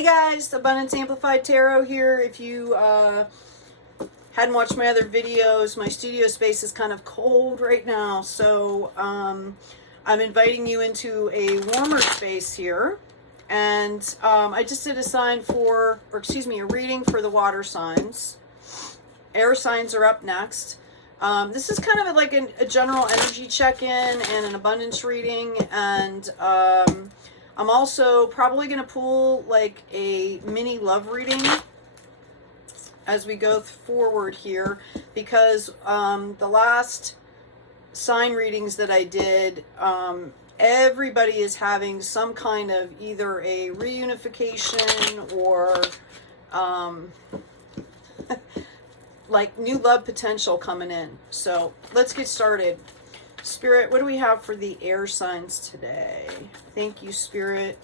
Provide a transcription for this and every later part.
Hey guys, Abundance Amplified Tarot here. If you hadn't watched my other videos, my studio space is kind of cold right now, so I'm inviting you into a warmer space here. And I just did a a reading for the water signs. Air signs are up next. This is kind of like a general energy check-in and an abundance reading, and I'm also probably going to pull like a mini love reading as we go forward here, because the last sign readings that I did, everybody is having some kind of either a reunification or like new love potential coming in. So let's get started. Spirit, what do we have for the air signs today? Thank you, Spirit.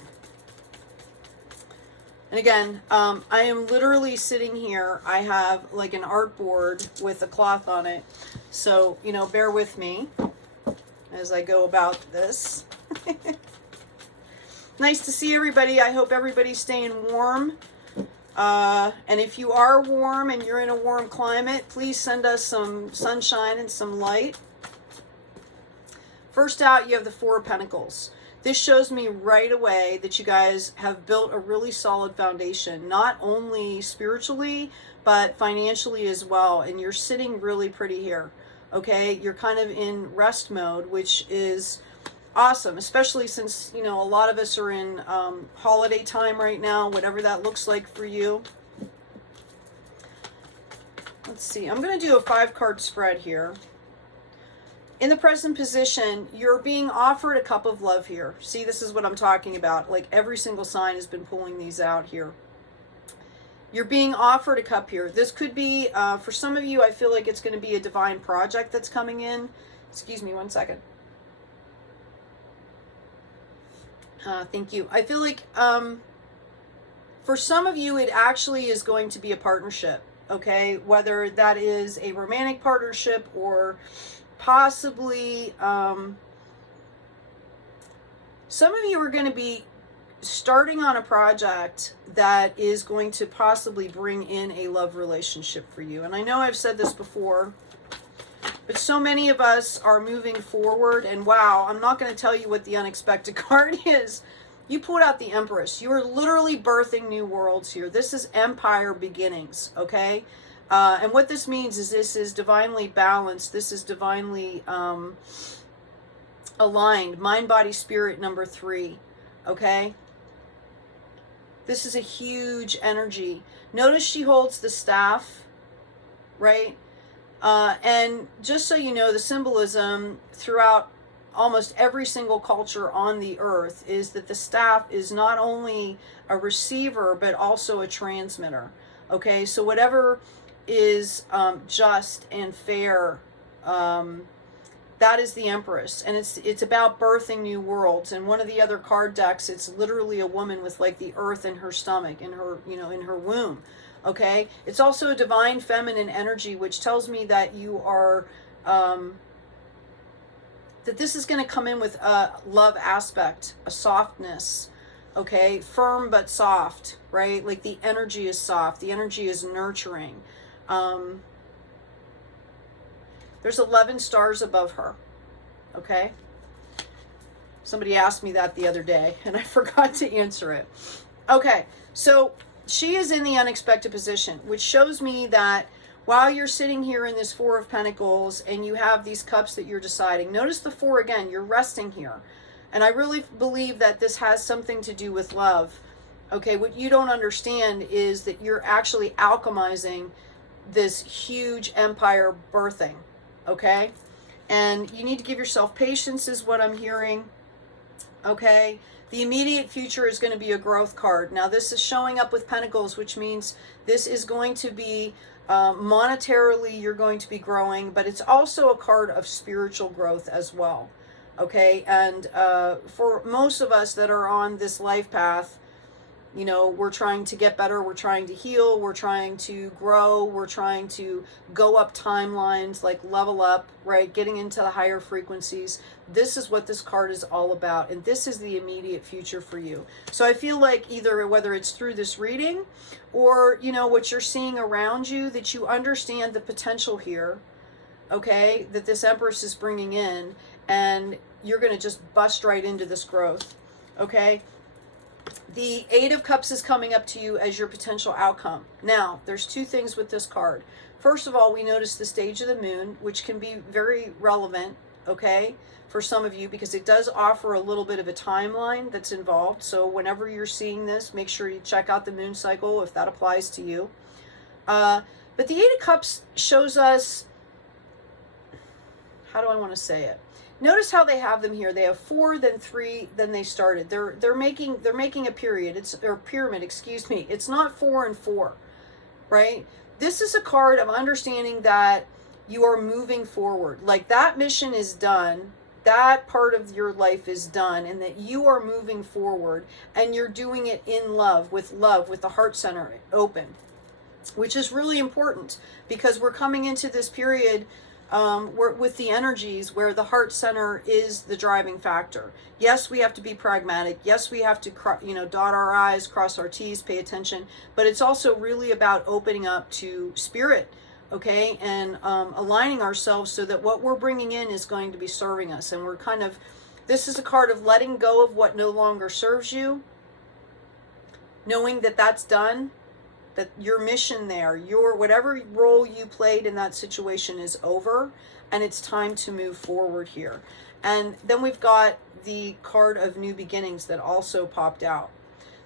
And again, I am literally sitting here. I have like an art board with a cloth on it. So, you know, bear with me as I go about this. Nice to see everybody. I hope everybody's staying warm. And if you are warm and you're in a warm climate, please send us some sunshine and some light. First out, you have the Four of Pentacles. This shows me right away that you guys have built a really solid foundation, not only spiritually, but financially as well. And you're sitting really pretty here, okay? You're kind of in rest mode, which is awesome, especially since, you know, a lot of us are in holiday time right now, whatever that looks like for you. Let's see. I'm going to do a 5-card spread here. In the present position, you're being offered a cup of love here. See, this is what I'm talking about. Like every single sign has been pulling these out here. You're being offered a cup here. This could be, for some of you, I feel like it's going to be a divine project that's coming in. Excuse me one second. Thank you. I feel like for some of you, it actually is going to be a partnership, okay? Whether that is a romantic partnership or possibly some of you are going to be starting on a project that is going to possibly bring in a love relationship for you. And I know I've said this before, but so many of us are moving forward, and wow, I'm not going to tell you what the unexpected card is. You pulled out the Empress. You are literally birthing new worlds here. This is empire beginnings, okay? And what this means is this is divinely balanced. This is divinely aligned. Mind, body, spirit, number 3, okay? This is a huge energy. Notice she holds the staff, right? And just so you know, the symbolism throughout almost every single culture on the earth is that the staff is not only a receiver, but also a transmitter. Okay, so whatever is just and fair, that is the Empress. And it's about birthing new worlds. And one of the other card decks, it's literally a woman with like the earth in her stomach, in her, you know, in her womb. Okay, it's also a divine feminine energy, which tells me that you are, that this is going to come in with a love aspect, a softness, okay, firm but soft, right? Like the energy is soft, the energy is nurturing. There's 11 stars above her, okay? Somebody asked me that the other day, and I forgot to answer it. Okay, so she is in the unexpected position, which shows me that while you're sitting here in this 4 of Pentacles and you have these cups that you're deciding, notice the 4 again, you're resting here. And I really believe that this has something to do with love. Okay, what you don't understand is that you're actually alchemizing this huge empire birthing, okay? And you need to give yourself patience is what I'm hearing, okay? The immediate future is going to be a growth card. Now, this is showing up with Pentacles, which means this is going to be monetarily, you're going to be growing, but it's also a card of spiritual growth as well, okay? And for most of us that are on this life path, You know, we're trying to get better, we're trying to heal, we're trying to grow, we're trying to go up timelines, like level up, right? Getting into the higher frequencies. This is what this card is all about, and this is the immediate future for you. So I feel like either whether it's through this reading or, you know, what you're seeing around you, that you understand the potential here, okay, that this Empress is bringing in, and you're going to just bust right into this growth, okay? The Eight of Cups is coming up to you as your potential outcome. Now, there's two things with this card. First of all, we notice the stage of the moon, which can be very relevant, okay, for some of you, because it does offer a little bit of a timeline that's involved. So whenever you're seeing this, make sure you check out the moon cycle if that applies to you. But the Eight of Cups shows us, how do I want to say it? Notice how they have them here. They have 4, then 3, then they started. They're making a period. Or pyramid, excuse me. It's not 4 and 4, right? This is a card of understanding that you are moving forward. Like that mission is done. That part of your life is done, and that you are moving forward, and you're doing it in love, with the heart center open, which is really important because we're coming into this period with the energies where the heart center is the driving factor. Yes, we have to be pragmatic. Yes, we have to, dot our I's, cross our T's, pay attention. But it's also really about opening up to spirit, okay, and aligning ourselves so that what we're bringing in is going to be serving us. And we're kind of, this is a card of letting go of what no longer serves you, knowing that that's done, that your mission there, your whatever role you played in that situation is over, and it's time to move forward here. And then we've got the card of new beginnings that also popped out.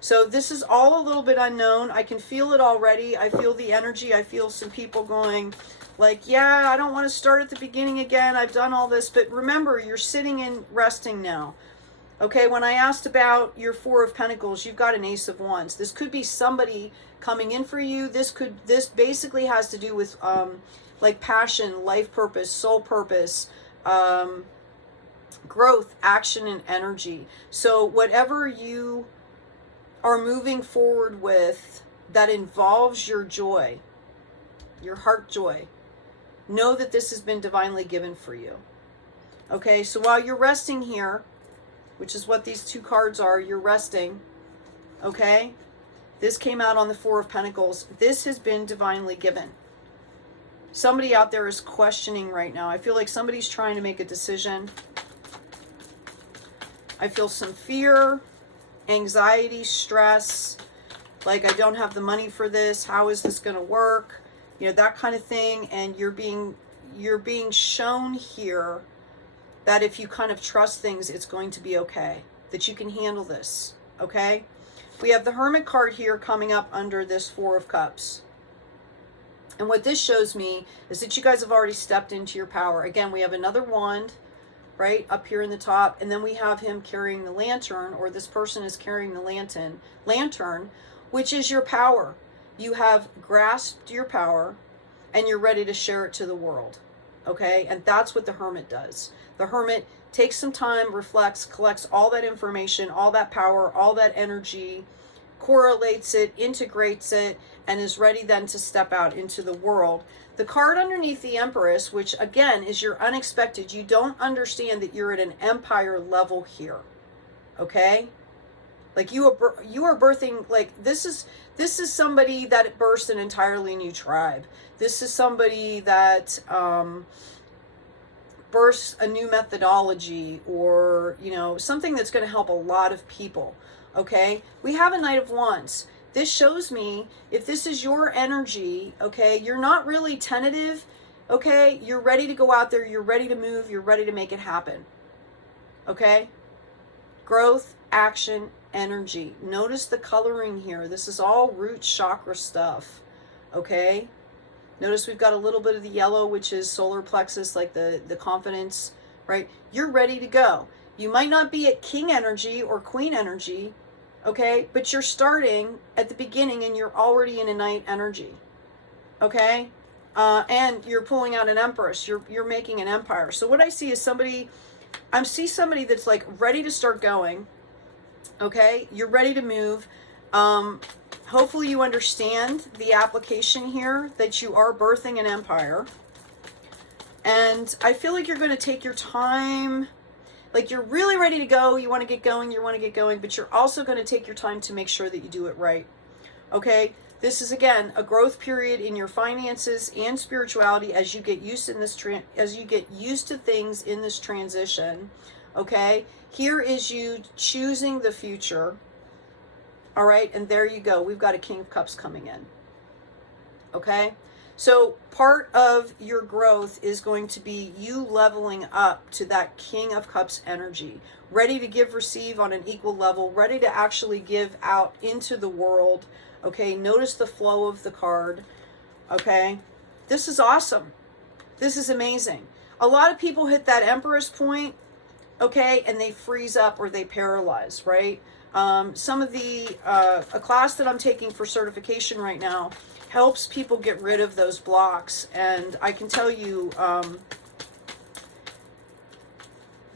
So this is all a little bit unknown. I can feel it already. I feel the energy. I feel some people going like, yeah, I don't want to start at the beginning again. I've done all this. But remember, you're sitting and resting now. Okay, when I asked about your Four of Pentacles, you've got an Ace of Wands. This could be somebody coming in for you. This basically has to do with like passion, life purpose, soul purpose, growth, action, and energy. So whatever you are moving forward with that involves your joy, your heart joy, know that this has been divinely given for you. Okay, so while you're resting here, which is what these two cards are, you're resting, okay? This came out on the Four of Pentacles. This has been divinely given. Somebody out there is questioning right now. I feel like somebody's trying to make a decision. I feel some fear, anxiety, stress, like I don't have the money for this. How is this going to work? You know, that kind of thing. And you're being shown here that if you kind of trust things, it's going to be okay, that you can handle this, okay? We have the Hermit card here coming up under this Four of Cups. And what this shows me is that you guys have already stepped into your power. Again, we have another wand, right, up here in the top, and then we have him carrying the lantern, or this person is carrying the lantern, which is your power. You have grasped your power, and you're ready to share it to the world, okay? And that's what the Hermit does. The Hermit takes some time, reflects, collects all that information, all that power, all that energy, correlates it, integrates it, and is ready then to step out into the world. The card underneath the Empress, which again is your unexpected, you don't understand that you're at an empire level here, okay? Like you are birthing, like this is somebody that births an entirely new tribe. This is somebody that births a new methodology, or, you know, something that's going to help a lot of people, okay? We have a Knight of Wands. This shows me, if this is your energy, okay, you're not really tentative, okay? You're ready to go out there, you're ready to move, you're ready to make it happen, okay? Growth, action, energy. Notice the coloring here. This is all root chakra stuff, okay? Notice we've got a little bit of the yellow, which is solar plexus, like the confidence, right? You're ready to go. You might not be at king energy or queen energy, okay? But you're starting at the beginning and you're already in a knight energy, okay? And you're pulling out an empress. You're making an empire. So what I see is somebody that's like ready to start going, okay? You're ready to move. Hopefully you understand the application here, that you are birthing an empire. And I feel like you're going to take your time. Like you're really ready to go. You want to get going, but you're also going to take your time to make sure that you do it right. Okay? This is, again, a growth period in your finances and spirituality as you get used to things in this transition. Okay? Here is you choosing the future. All right? And there you go. We've got a King of Cups coming in. Okay? So part of your growth is going to be you leveling up to that King of Cups energy, ready to give, receive on an equal level, ready to actually give out into the world. Okay, notice the flow of the card. Okay, this is awesome. This is amazing. A lot of people hit that Empress point, okay, and they freeze up or they paralyze, right? Some of the, a class that I'm taking for certification right now helps people get rid of those blocks. And I can tell you,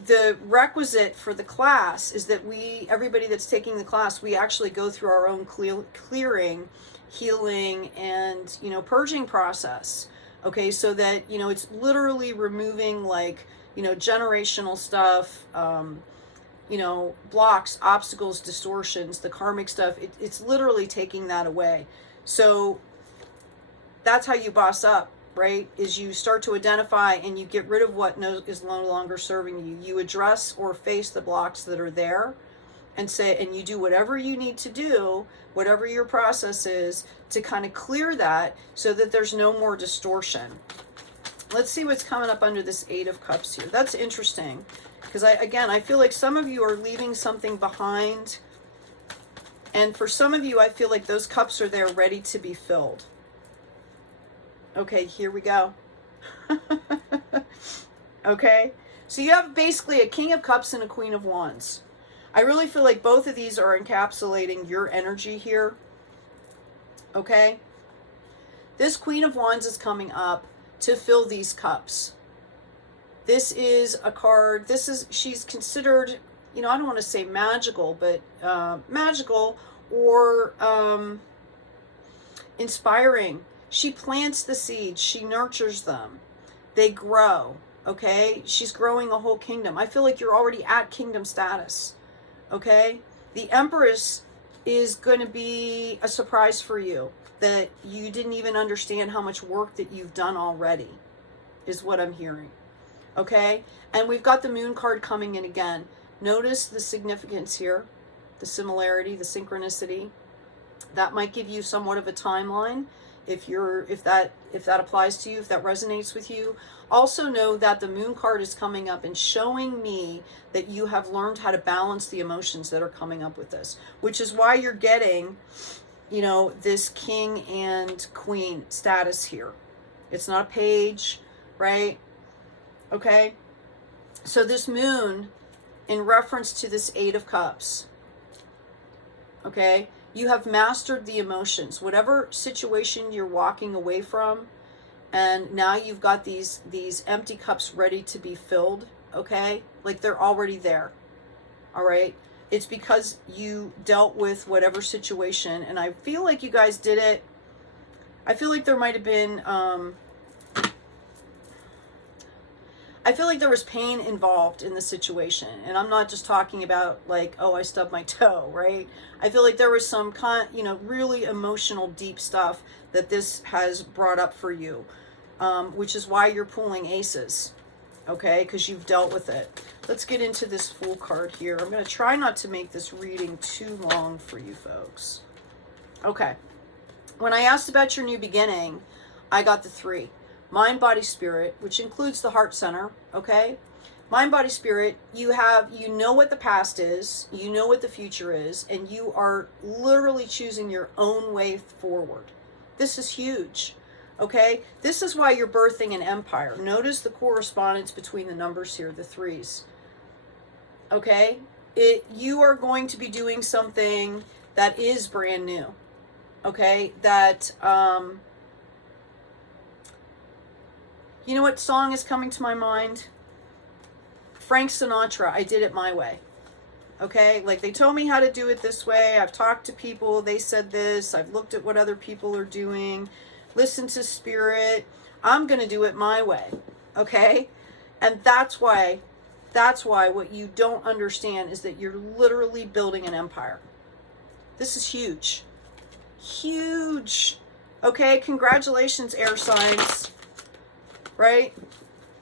the requisite for the class is that everybody that's taking the class, we actually go through our own clearing, healing, and, purging process. Okay, so that, it's literally removing, like, generational stuff, blocks, obstacles, distortions, the karmic stuff. It's literally taking that away. So that's how you boss up, right? Is you start to identify and you get rid of what is no longer serving you. You address or face the blocks that are there and you do whatever you need to do, whatever your process is, to kind of clear that so that there's no more distortion. Let's see what's coming up under this Eight of Cups here. That's interesting because I feel like some of you are leaving something behind. And for some of you, I feel like those cups are there ready to be filled. Okay, here we go. Okay, so you have basically a King of Cups and a Queen of Wands. I really feel like both of these are encapsulating your energy here. Okay, this Queen of Wands is coming up to fill these cups. This is a card, she's considered, I don't want to say magical, but magical or inspiring. She plants the seeds. She nurtures them. They grow, okay? She's growing a whole kingdom. I feel like you're already at kingdom status, okay? The Empress is going to be a surprise for you, that you didn't even understand how much work that you've done already, is what I'm hearing, okay? And we've got the Moon card coming in again. Notice the significance here, the similarity, the synchronicity. That might give you somewhat of a timeline. If that applies to you, if that resonates with you. Also know that the Moon card is coming up and showing me that you have learned how to balance the emotions that are coming up with this, which is why you're getting, this King and Queen status here. It's not a page, right? Okay. So this Moon, in reference to this Eight of Cups, okay, you have mastered the emotions, whatever situation you're walking away from, and now you've got these empty cups ready to be filled, okay? Like they're already there, all right? It's because you dealt with whatever situation, and I feel like you guys did it. I feel like there might have been, I feel like there was pain involved in the situation. And I'm not just talking about like, oh, I stubbed my toe, right? I feel like there was some really emotional, deep stuff that this has brought up for you, which is why you're pulling aces, okay? Because you've dealt with it. Let's get into this Fool card here. I'm going to try not to make this reading too long for you folks. Okay. When I asked about your new beginning, I got the 3. Mind, body, spirit, which includes the heart center, okay? Mind, body, spirit, you know what the past is, you know what the future is, and you are literally choosing your own way forward. This is huge, okay? This is why you're birthing an empire. Notice the correspondence between the numbers here, the 3s, okay? You are going to be doing something that is brand new, okay? That, you know what song is coming to my mind? Frank Sinatra, I Did It My Way. Okay, like they told me how to do it this way. I've talked to people, they said this. I've looked at what other people are doing. Listen to spirit. I'm going to do it my way. Okay? And that's why what you don't understand is that you're literally building an empire. This is huge. Huge. Okay, congratulations, air signs. Right?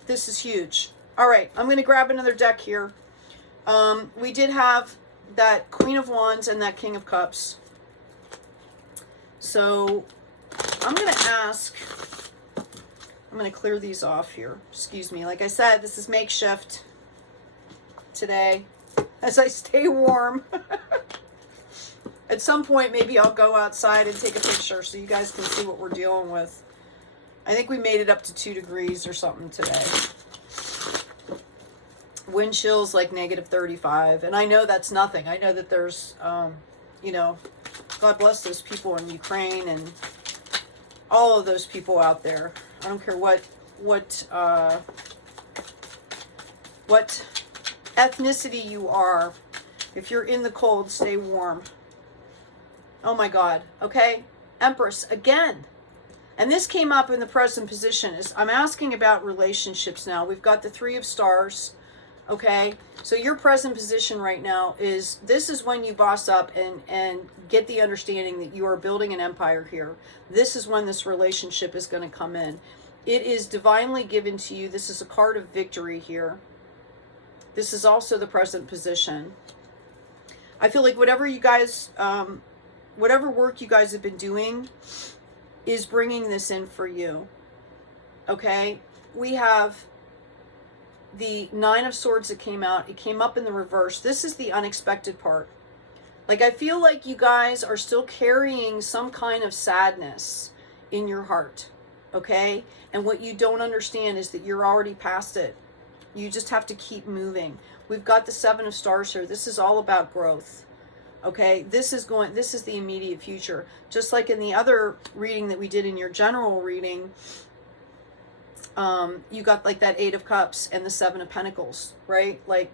This is huge. All right, I'm going to grab another deck here. We did have that Queen of Wands and that King of Cups. So I'm going to ask, I'm going to clear these off here. Excuse me. Like I said, this is makeshift today as I stay warm. At some point, maybe I'll go outside and take a picture so you guys can see what we're dealing with. I think we made it up to 2 degrees or something today. Wind chills like -35. And I know that's nothing. I know that there's, you know, God bless those people in Ukraine and all of those people out there. I don't care what ethnicity you are. If you're in the cold, stay warm. Oh my God. Okay. Empress again. And this came up in the present position. Is I'm asking about relationships now. We've got the 3 of Stars. Okay, so your present position right now is, this is when you boss up and get the understanding that you are building an empire here. This is when this relationship is going to come in. It is divinely given to you. This is a card of victory here. This is also the present position. I feel like whatever you guys, whatever work you guys have been doing is bringing this in for you. Okay, we have the 9 of Swords that came out. It came up in the reverse. This is the unexpected part. Like, I feel like you guys are still carrying some kind of sadness in your heart. Okay? And what you don't understand is that you're already past it. You just have to keep moving. We've got the 7 of Stars here. This is all about growth. Okay? This is the immediate future. Just like in the other reading that we did in your general reading, you got like that 8 of Cups and the 7 of Pentacles, right? Like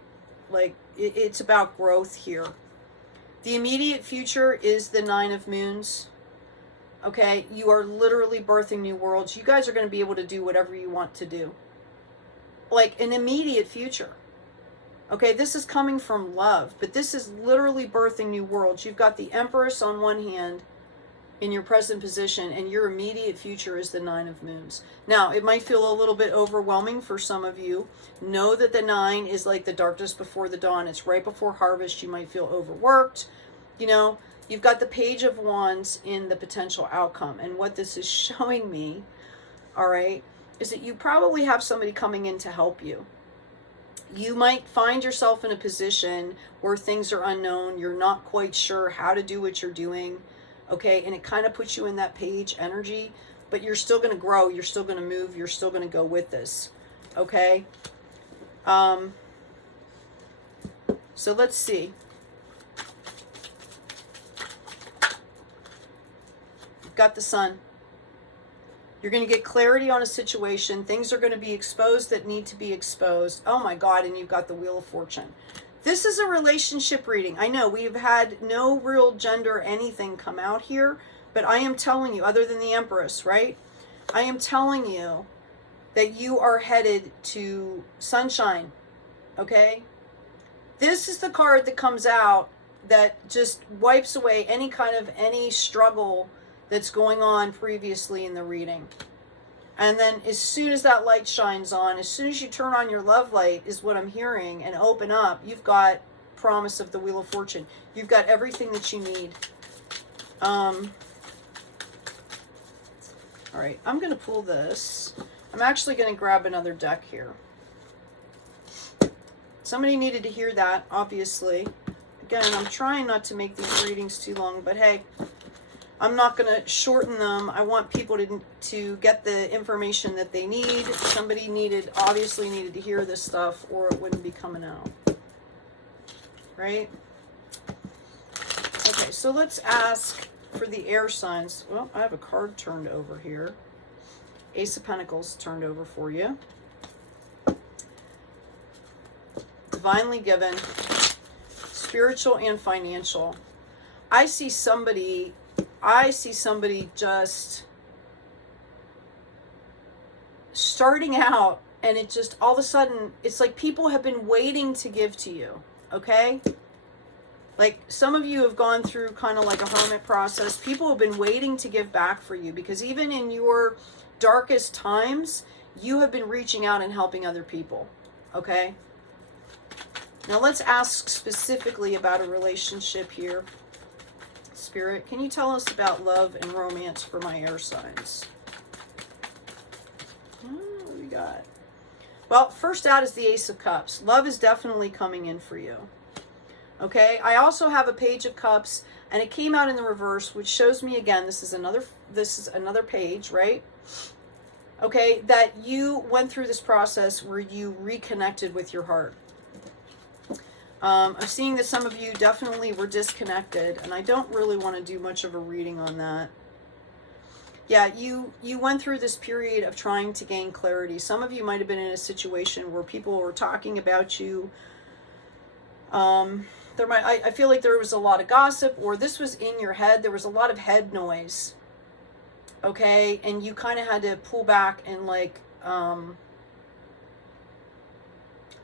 it's about growth here. The immediate future is the 9 of Moons. Okay, you are literally birthing new worlds. You guys are going to be able to do whatever you want to do. Like an immediate future. Okay, this is coming from love, but this is literally birthing new worlds. You've got the Empress on one hand in your present position, and your immediate future is the 9 of Moons. Now, it might feel a little bit overwhelming for some of you. Know that the 9 is like the darkness before the dawn. It's right before harvest. You might feel overworked. You know, you've got the Page of Wands in the potential outcome. And what this is showing me, all right, is that you probably have somebody coming in to help you. You might find yourself in a position where things are unknown. You're not quite sure how to do what you're doing. Okay, and it kind of puts you in that Page energy, but you're still going to grow. You're still going to move. You're still going to go with this. Okay. So let's see. You've got the Sun. You're going to get clarity on a situation. Things are going to be exposed that need to be exposed. Oh my God, and you've got the Wheel of Fortune. This is a relationship reading. I know we've had no real gender anything come out here, but I am telling you, other than the Empress, right? I am telling you that you are headed to sunshine, okay? This is the card that comes out that just wipes away any struggle that's going on previously in the reading. And then as soon as that light shines on, as soon as you turn on your love light, is what I'm hearing, and open up, you've got promise of the Wheel of Fortune. You've got everything that you need. All right, I'm going to pull this. I'm actually going to grab another deck here. Somebody needed to hear that, obviously. Again, I'm trying not to make these readings too long, but hey, I'm not going to shorten them. I want people to get the information that they need. Somebody obviously needed to hear this stuff, or it wouldn't be coming out. Right? Okay, so let's ask for the air signs. Well, I have a card turned over here. Ace of Pentacles turned over for you. Divinely given. spiritual and financial. I see somebody just starting out, and it just all of a sudden, it's like people have been waiting to give to you, okay? Like some of you have gone through kind of like a hermit process. People have been waiting to give back for you, because even in your darkest times, you have been reaching out and helping other people, okay? Now let's ask specifically about a relationship here. Spirit, can you tell us about love and romance for my air signs? What do we got? Well, first out is the Ace of Cups. Love is definitely coming in for you. Okay, I also have a Page of Cups, and it came out in the reverse, which shows me again, this is another page, right? Okay, that you went through this process where you reconnected with your heart. I'm seeing that some of you definitely were disconnected, and I don't really want to do much of a reading on that. Yeah, you went through this period of trying to gain clarity. Some of you might have been in a situation where people were talking about you. I feel like there was a lot of gossip, or this was in your head. There was a lot of head noise. Okay, and you kind of had to pull back and like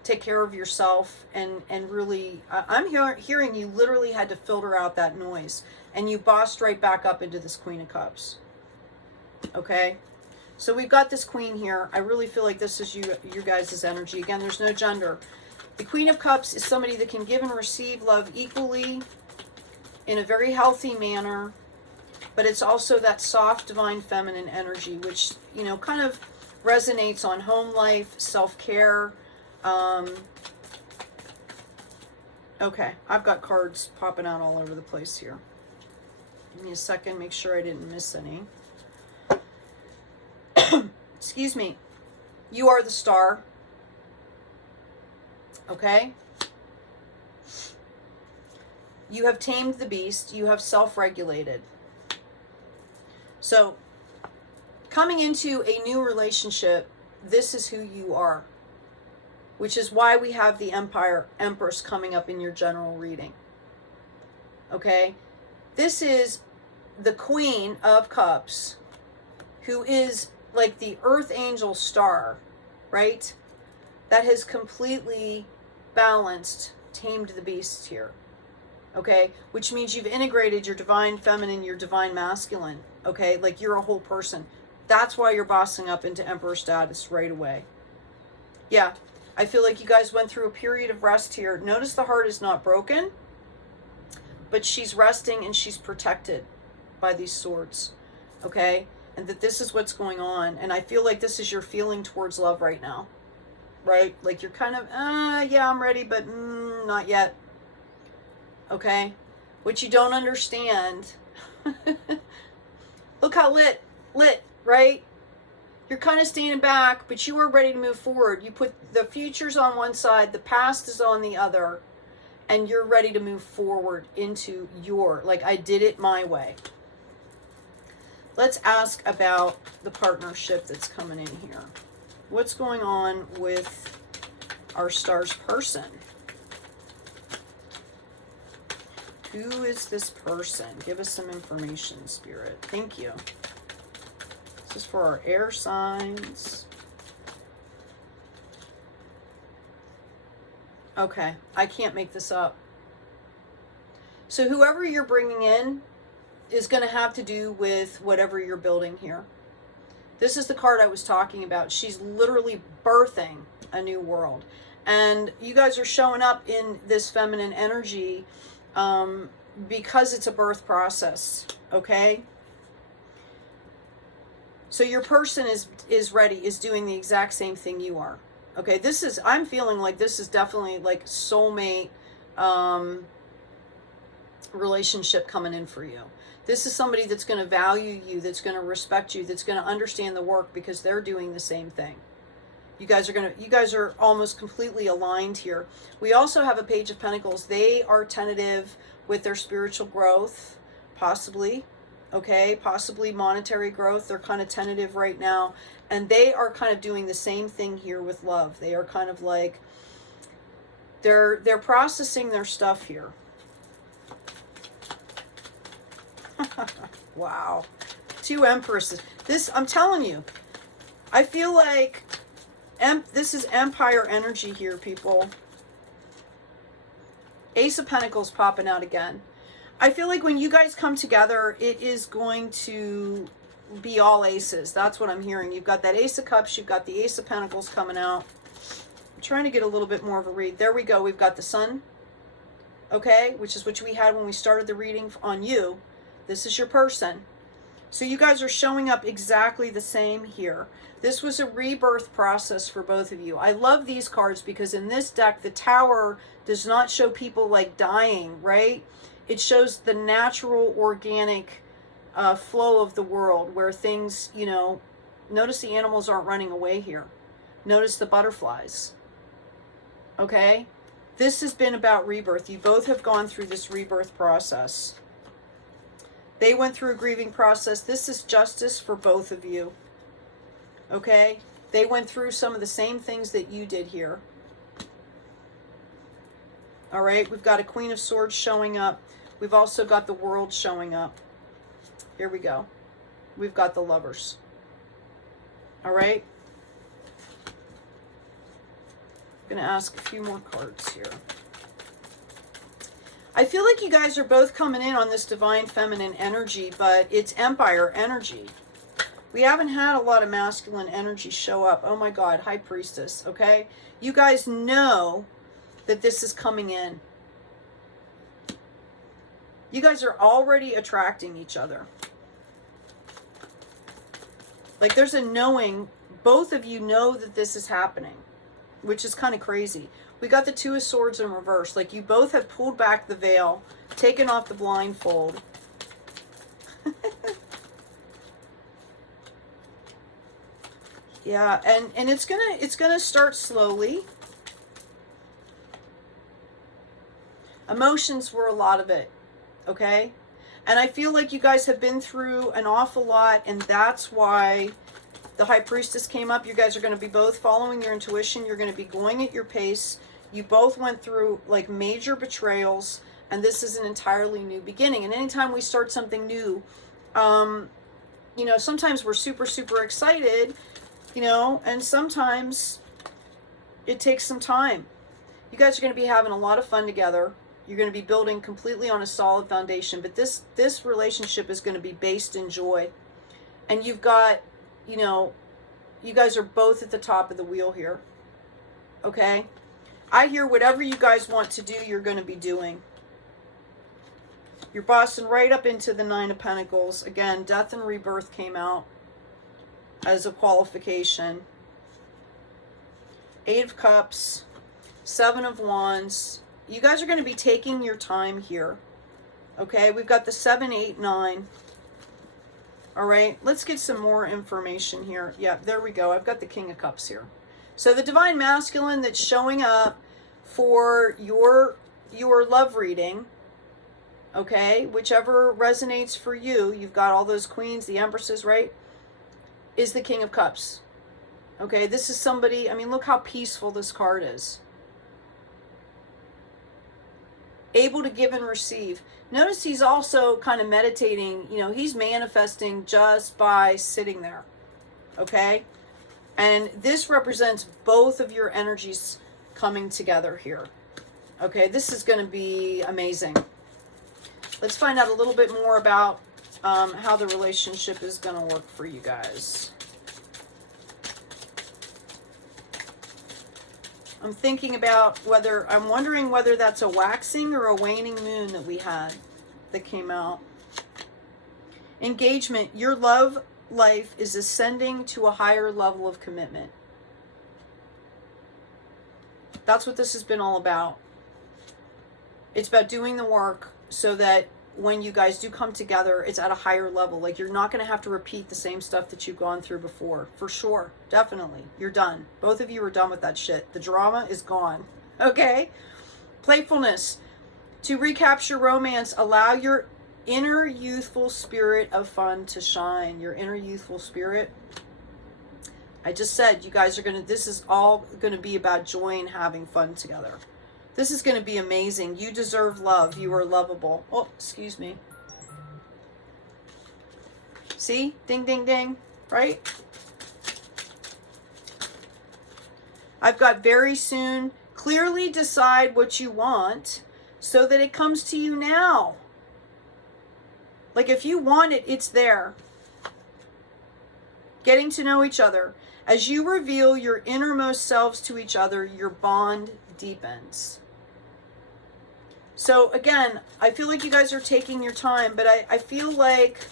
take care of yourself, and really, I'm hearing you literally had to filter out that noise, and you bossed right back up into this Queen of Cups. Okay, so we've got this Queen here. I really feel like this is you guys' energy. Again, there's no gender. The Queen of Cups is somebody that can give and receive love equally in a very healthy manner, but it's also that soft, divine, feminine energy, which, you know, kind of resonates on home life, self-care. Okay, I've got cards popping out all over the place here. Give me a second, make sure I didn't miss any. Excuse me. You are the star. Okay? You have tamed the beast. You have self-regulated. So, coming into a new relationship, this is who you are. Which is why we have the Empress coming up in your general reading. Okay? This is the Queen of Cups, who is like the Earth Angel star, right? That has completely balanced, tamed the beast here. Okay? Which means you've integrated your divine feminine, your divine masculine. Okay? Like you're a whole person. That's why you're bossing up into Emperor status right away. Yeah. I feel like you guys went through a period of rest here. Notice the heart is not broken, but she's resting and she's protected by these swords. Okay? And that this is what's going on. And I feel like this is your feeling towards love right now. Right? Like you're kind of, yeah, I'm ready, but not yet. Okay? What you don't understand. Look how lit, right? You're kind of standing back, but you are ready to move forward. You put the futures on one side, the past is on the other, and you're ready to move forward into your, like, I did it my way. Let's ask about the partnership that's coming in here. What's going on with our star's person? Who is this person? Give us some information, Spirit. Thank you. This is for our air signs. Okay, I can't make this up. So whoever you're bringing in is going to have to do with whatever you're building here. This is the card I was talking about. She's literally birthing a new world. And you guys are showing up in this feminine energy because it's a birth process, okay? So your person is ready, is doing the exact same thing you are. Okay, this is, I'm feeling like this is definitely like soulmate relationship coming in for you. This is somebody that's going to value you, that's going to respect you, that's going to understand the work because they're doing the same thing. You guys are almost completely aligned here. We also have a Page of Pentacles. They are tentative with their spiritual growth, possibly. Okay, possibly monetary growth. They're kind of tentative right now. And they are kind of doing the same thing here with love. They are kind of like, They're processing their stuff here. Wow. 2 empresses. This, I'm telling you, I feel like this is Empire energy here, people. Ace of Pentacles popping out again. I feel like when you guys come together, it is going to be all aces. That's what I'm hearing. You've got that Ace of Cups. You've got the Ace of Pentacles coming out. I'm trying to get a little bit more of a read. There we go. We've got the Sun. Okay, which is what we had when we started the reading on you. This is your person. So you guys are showing up exactly the same here. This was a rebirth process for both of you. I love these cards because in this deck, the Tower does not show people like dying, right? It shows the natural, organic flow of the world where things, you know, notice the animals aren't running away here. Notice the butterflies. Okay? This has been about rebirth. You both have gone through this rebirth process. They went through a grieving process. This is justice for both of you. Okay? They went through some of the same things that you did here. All right? We've got a Queen of Swords showing up. We've also got the World showing up. Here we go. We've got the Lovers. All right? I'm going to ask a few more cards here. I feel like you guys are both coming in on this divine feminine energy, but it's Empire energy. We haven't had a lot of masculine energy show up. Oh my God, High Priestess, okay? You guys know that this is coming in. You guys are already attracting each other. Like there's a knowing, both of you know that this is happening, which is kind of crazy. We got the Two of Swords in reverse. Like you both have pulled back the veil, taken off the blindfold. Yeah, and it's gonna start slowly. Emotions were a lot of it, okay? And I feel like you guys have been through an awful lot, and that's why the High Priestess came up. You guys are going to be both following your intuition. You're going to be going at your pace. You both went through like major betrayals, and this is an entirely new beginning. And anytime we start something new, you know, sometimes we're super, super excited, you know, and sometimes it takes some time. You guys are going to be having a lot of fun together. You're going to be building completely on a solid foundation, but this relationship is going to be based in joy. And you've got, you know, you guys are both at the top of the wheel here. Okay? I hear whatever you guys want to do, you're going to be doing. You're bossing right up into the Nine of Pentacles. Again, death and rebirth came out as a qualification. Eight of Cups, Seven of Wands. You guys are going to be taking your time here. Okay? We've got the 7, 8, 9. All right, let's get some more information here. Yeah, there we go. I've got the King of Cups here. So the Divine Masculine that's showing up for your love reading, okay, whichever resonates for you, you've got all those queens, the empresses, right, is the King of Cups. Okay, this is somebody, I mean, look how peaceful this card is. Able to give and receive. Notice he's also kind of meditating, you know, he's manifesting just by sitting there, okay? And this represents both of your energies coming together here, okay? This is going to be amazing. Let's find out a little bit more about how the relationship is going to work for you guys. I'm thinking about I'm wondering whether that's a waxing or a waning moon that we had that came out. Engagement. Your love life is ascending to a higher level of commitment. That's what this has been all about. It's about doing the work so that when you guys do come together, it's at a higher level. Like you're not going to have to repeat the same stuff that you've gone through before. For sure. Definitely. You're done. Both of you are done with that shit. The drama is gone. Okay? Playfulness. To recapture romance, allow your inner youthful spirit of fun to shine. Your inner youthful spirit. I just said you guys are going to, this is all going to be about joy and having fun together. This is going to be amazing. You deserve love. You are lovable. Oh, excuse me. See? Ding, ding, ding. Right? I've got very soon. Clearly decide what you want so that it comes to you now. Like if you want it, it's there. Getting to know each other. As you reveal your innermost selves to each other, your bond deepens. So again, I feel like you guys are taking your time, but I feel like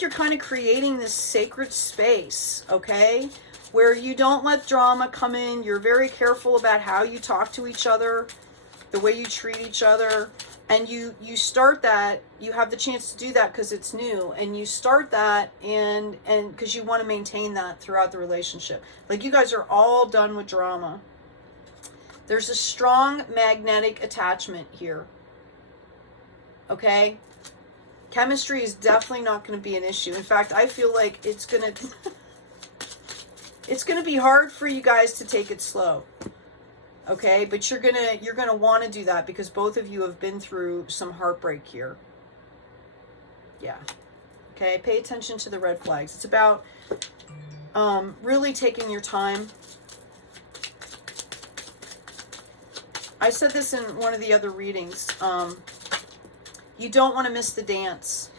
you're kind of creating this sacred space, okay? Where you don't let drama come in. You're very careful about how you talk to each other, the way you treat each other. And you start that, you have the chance to do that because it's new. And you start that and because you want to maintain that throughout the relationship. Like you guys are all done with drama. There's a strong magnetic attachment here. Okay? Chemistry is definitely not going to be an issue. In fact, I feel like it's going to it's going to be hard for you guys to take it slow. Okay? But you're going to want to do that because both of you have been through some heartbreak here. Yeah. Okay? Pay attention to the red flags. It's about really taking your time. I said this in one of the other readings. You don't want to miss the dance.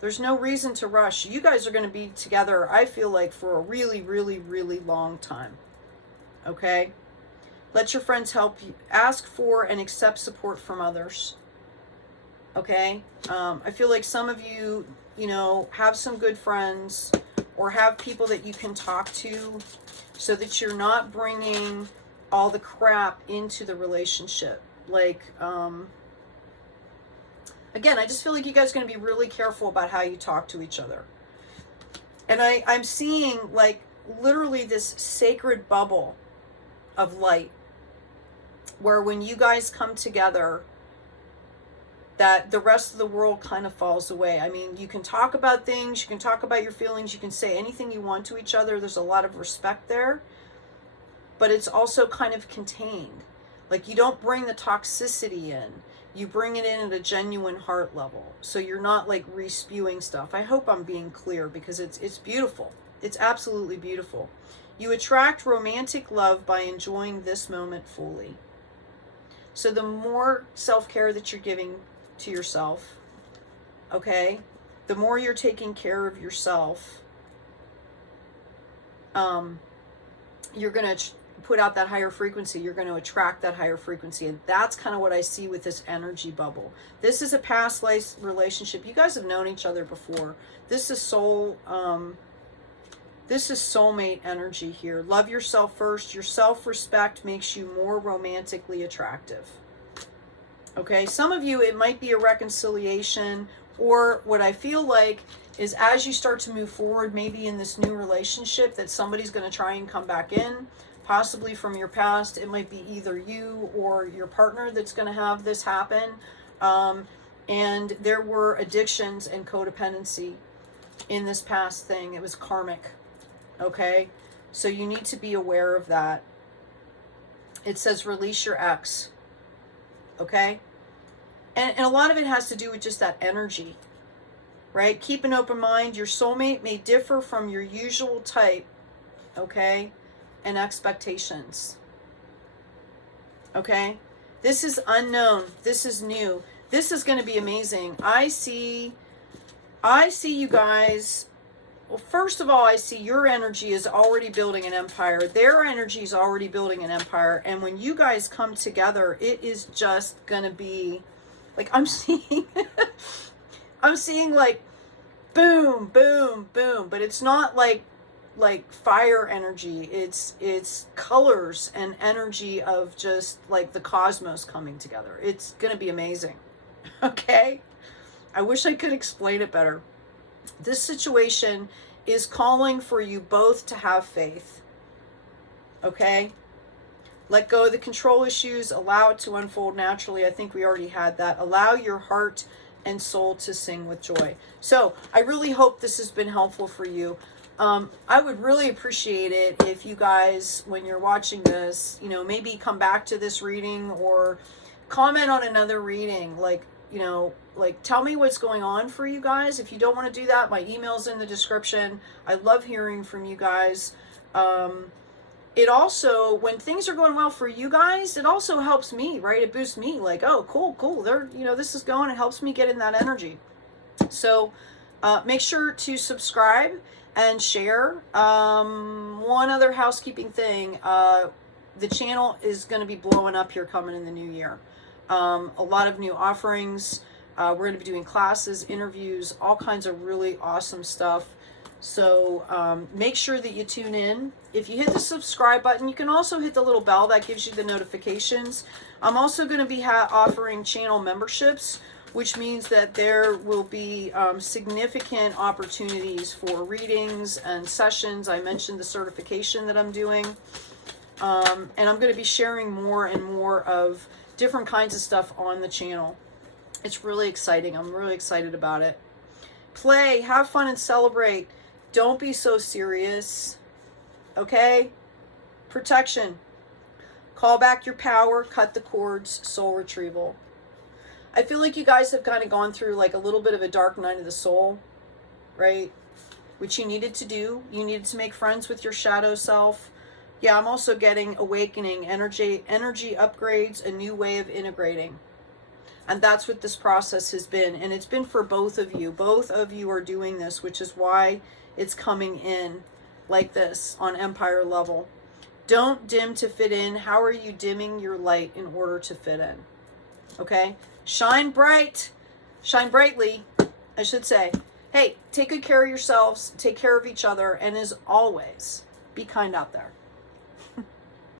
There's no reason to rush. You guys are going to be together, I feel like, for a really, really, really long time. Okay? Let your friends help you. Ask for and accept support from others. Okay? I feel like some of you, you know, have some good friends or have people that you can talk to so that you're not bringing all the crap into the relationship. Like, again, I just feel like you guys are going to be really careful about how you talk to each other. And I'm seeing like literally this sacred bubble of light where when you guys come together, that the rest of the world kind of falls away. I mean, you can talk about things, you can talk about your feelings, you can say anything you want to each other. There's a lot of respect there. But it's also kind of contained. Like you don't bring the toxicity in. You bring it in at a genuine heart level. So you're not like re-spewing stuff. I hope I'm being clear because it's beautiful. It's absolutely beautiful. You attract romantic love by enjoying this moment fully. So the more self-care that you're giving to yourself, okay, the more you're taking care of yourself, you're going to put out that higher frequency. You're going to attract that higher frequency. And that's kind of what I see with this energy bubble. This is a past life relationship. You guys have known each other before. This is soulmate energy here. Love yourself first. Your self-respect makes you more romantically attractive. Okay, some of you, it might be a reconciliation, or what I feel like is as you start to move forward, maybe in this new relationship, that somebody's going to try and come back in, possibly from your past. It might be either you or your partner that's going to have this happen. And there were addictions and codependency in this past thing. It was karmic. Okay, so you need to be aware of that. It says release your ex. Okay, and a lot of it has to do with just that energy, right? Keep an open mind. Your soulmate may differ from your usual type, okay, and expectations. Okay, this is unknown. This is new. This is going to be amazing. I see you guys. Well, first of all, I see your energy is already building an empire. Their energy is already building an empire. And when you guys come together, it is just going to be like, I'm seeing like boom, boom, boom. But it's not like fire energy. It's colors and energy of just like the cosmos coming together. It's going to be amazing. Okay? I wish I could explain it better. This situation is calling for you both to have faith. Okay? Let go of the control issues. Allow it to unfold naturally. I think we already had that. Allow your heart and soul to sing with joy. So I really hope this has been helpful for you. I would really appreciate it if you guys, when you're watching this, you know, maybe come back to this reading or comment on another reading. Like, you know, like tell me what's going on for you guys. If you don't want to do that, my email's in the description. I love hearing from you guys. It also, when things are going well for you guys, it also helps me, right? It boosts me, like, oh, cool. They're, you know, this is going, it helps me get in that energy. So make sure to subscribe and share. One other housekeeping thing, the channel is going to be blowing up here coming in the new year. A lot of new offerings. We're going to be doing classes, interviews, all kinds of really awesome stuff. So make sure that you tune in. If you hit the subscribe button, you can also hit the little bell that gives you the notifications. I'm also going to be offering channel memberships, which means that there will be significant opportunities for readings and sessions. I mentioned the certification that I'm doing. And I'm going to be sharing more and more of different kinds of stuff on the channel. It's really exciting. I'm really excited about it. Play, have fun, and celebrate. Don't be so serious. Okay? Protection. Call back your power. Cut the cords. Soul retrieval. I feel like you guys have kind of gone through like a little bit of a dark night of the soul, right? Which you needed to do. You needed to make friends with your shadow self. Yeah, I'm also getting awakening, energy upgrades, a new way of integrating. And that's what this process has been. And it's been for both of you. Both of you are doing this, which is why it's coming in like this on empire level. Don't dim to fit in. How are you dimming your light in order to fit in? Okay? Shine bright. Shine brightly, I should say. Hey, take good care of yourselves. Take care of each other. And as always, be kind out there.